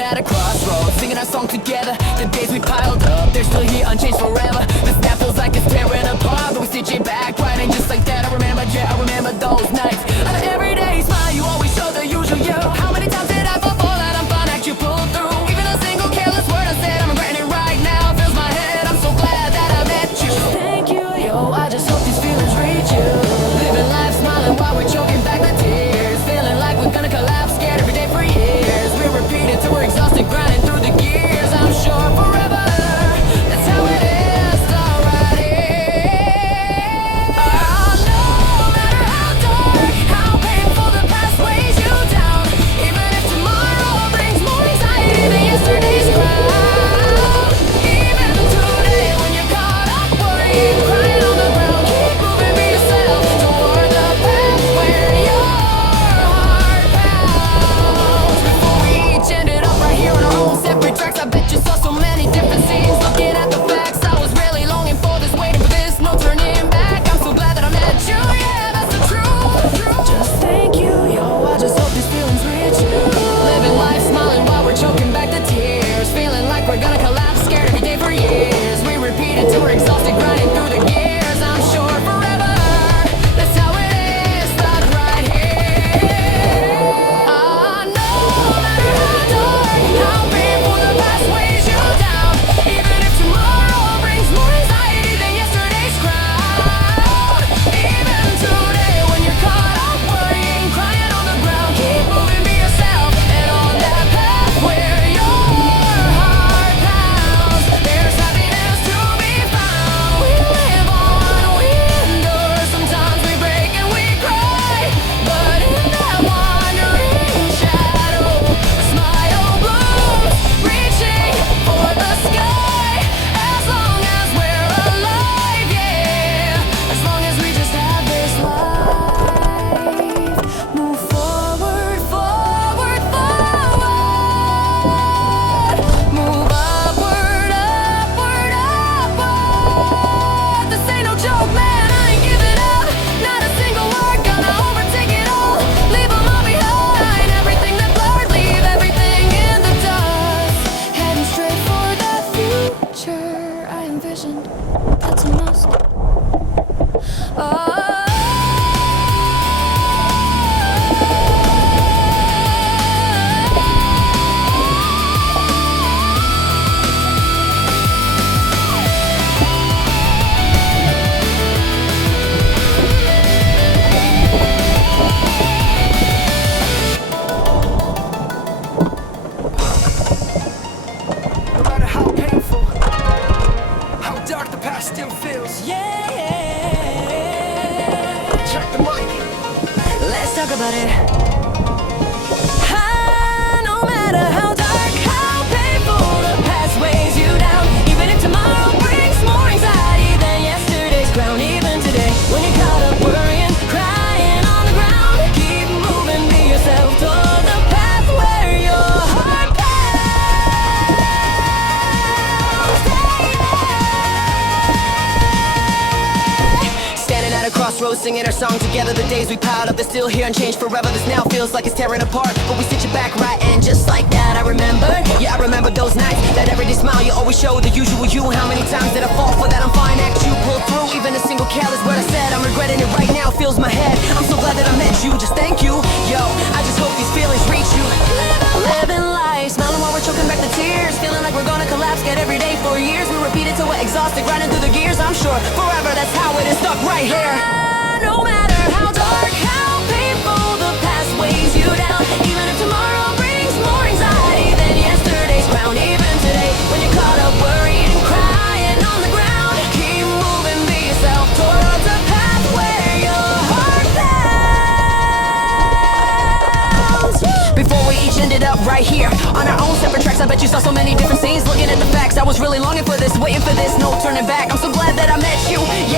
At a crossroads, singing our song together. The days we piled up, they're still here unchanged forever. This snap feels like it's tearing apart, but we stitch it back right, and just like that I remember, yeah, I remember those nights. On an everyday smile, you always show the usual you. How many times did I fall for that? I'm fine, act you pulled through. Even a single careless word I said, I'm regretting it right now. Fills my head, I'm so glad that I met you. Thank you, yo, I just hope these feelings reach you. Living life smiling while we're choking back the tears. Feeling like we're gonna collapse, scared every day for years. We repeat it till we're exhausted, grinding through the gears. I'm sure forever, that's how it is, start right here. No matter how dark, how painful the past weighs you down. Even if tomorrow brings more anxiety than yesterday's crowd. Even today when you're caught up worrying, crying on the ground, keep moving, be yourself toward the path where your heart pounds. Before we each ended up right here on our own separate tracks, I bet you saw so many different scenes. Looking at the facts, I was really longing for this, waiting for this, no turning back. I'm so glad that I met you, yeah, that's the truth. Just thank you, yo, I just hope these feelings reach you. Living life smiling while we're choking back the tears. Feeling like we're gonna collapse, scared every day for years. We repeat it till we're exhausted, grinding through the gears. I'm sure forever, that's how it is, stuck right here. No matter how dark, how painful the past weighs you down. Even if tomorrow brings more anxiety than yesterday's crowd. Even today when you're caught up worrying, crying on the ground, keep moving, be yourself, and on that path where your heart pounds. There's happiness to be found. We live on, we endure. Sometimes we break and we cry, but in that wandering shadow, a smile blooms, reaching for the sky. As long as we're alive, yeah, as long as we just have this life. Move forward, forward, forward. Move upward, upward, upward. This ain't no joke, man, I ain't giving up. Not a single word, gonna overtake it all. Leave them all behind, everything that blurred, leave everything in the dust. Heading straight for that future I envisioned, that's a must. No matter how painful, how dark the past still feels. Check the mic. Let's talk about it. No matter how dark, how painful the past weighs you down. Even if tomorrow brings more anxiety than yesterday's crown. Even today when you're caught up worrying, crying on the ground, keep moving, be yourself toward the path where your heart pounds. Standing at a crossroads, singing our song together. The days we piled up, they're still here unchanged forever. This now feels like it's tearing apart, but we stitch it back right, and just like that I remember. Yeah, I remember those nights, that everyday smile you always show, the usual you. How many times did I fall for that? I'm fine, act you pulled through. Even a single careless word I said, I'm regretting it right now, fills my head. I'm so glad that I met you, just thank you. Yo, I just hope these feelings reach you. Living life, smiling while we're choking back the tears. Feeling like we're gonna collapse, get every day for years. We repeat it till we're exhausted, grinding through the gears. I'm sure forever, that's how it is, stuck right here. No matter how dark, how painful the past weighs you down. I bet you saw so many different scenes. Looking at the facts, I was really longing for this, waiting for this, no turning back. I'm so glad that I met you.